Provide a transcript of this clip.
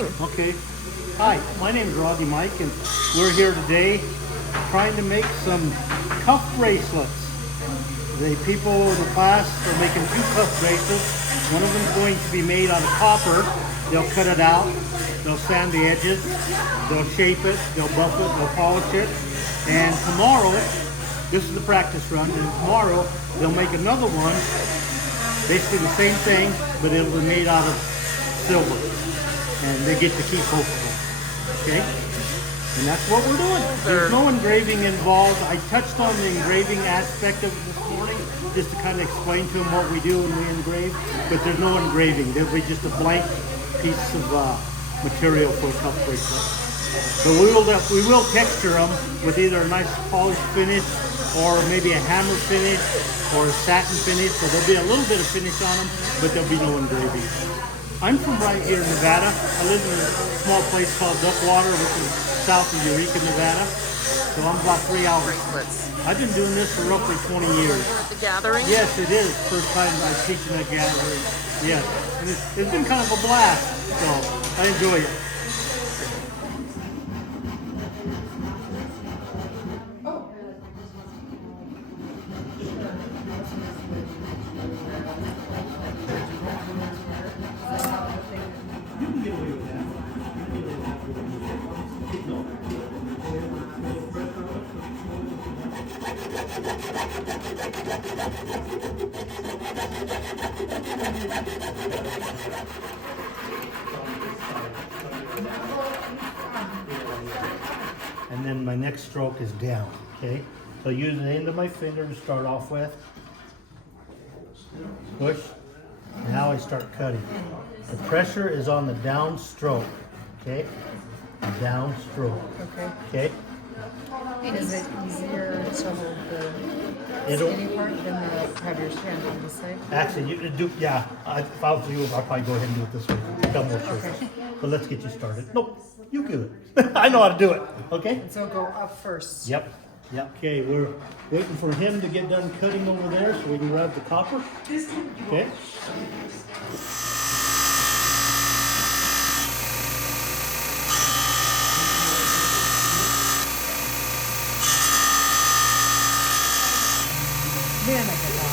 doing? Okay. Hi, my name is Rodney Mike, and we're here today trying to make some cuff bracelets. The people in the class are making 2 cuff bracelets. One of them is going to be made out of copper. They'll cut it out, they'll sand the edges, they'll shape it, they'll buff it, they'll polish it. And tomorrow, this is the practice run, and tomorrow they'll make another one, basically the same thing, but it'll be made out of silver. And they get to keep both of them. Okay? And that's what we're doing. There's no engraving involved. I touched on the engraving aspect of it this morning, just to kind of explain to them what we do when we engrave, but there's no engraving. There'll be just a blank piece of material for a cuff bracelet. So we will texture them with either a nice polished finish or maybe a hammer finish or a satin finish. So there'll be a little bit of finish on them, but there'll be no engraving. I'm from right here in Nevada. I live in a small place called Duckwater, which is south of Eureka, Nevada. So I'm about 3 hours. Bracelets. I've been doing this for roughly 20 years. At the gathering? Yes, it is. First time I'm teaching at gathering. Yes. And it's been kind of a blast. So I enjoy it. You can get away with that. And then my next stroke is down, okay? So use the end of my finger to start off with. Push. Now I start cutting. The pressure is on the down stroke, okay? Down stroke, okay? Is it easier to hold the skinny part than have your hand on the side? Actually, you could do, yeah. If I was you, I'll probably go ahead and do it this way. Double shoulders. Okay. But let's get you started. Nope, you do it. I know how to do it, okay? And so go up first. Yep. Okay, we're waiting for him to get done cutting over there so we can grab the copper. Okay. Man, I get that.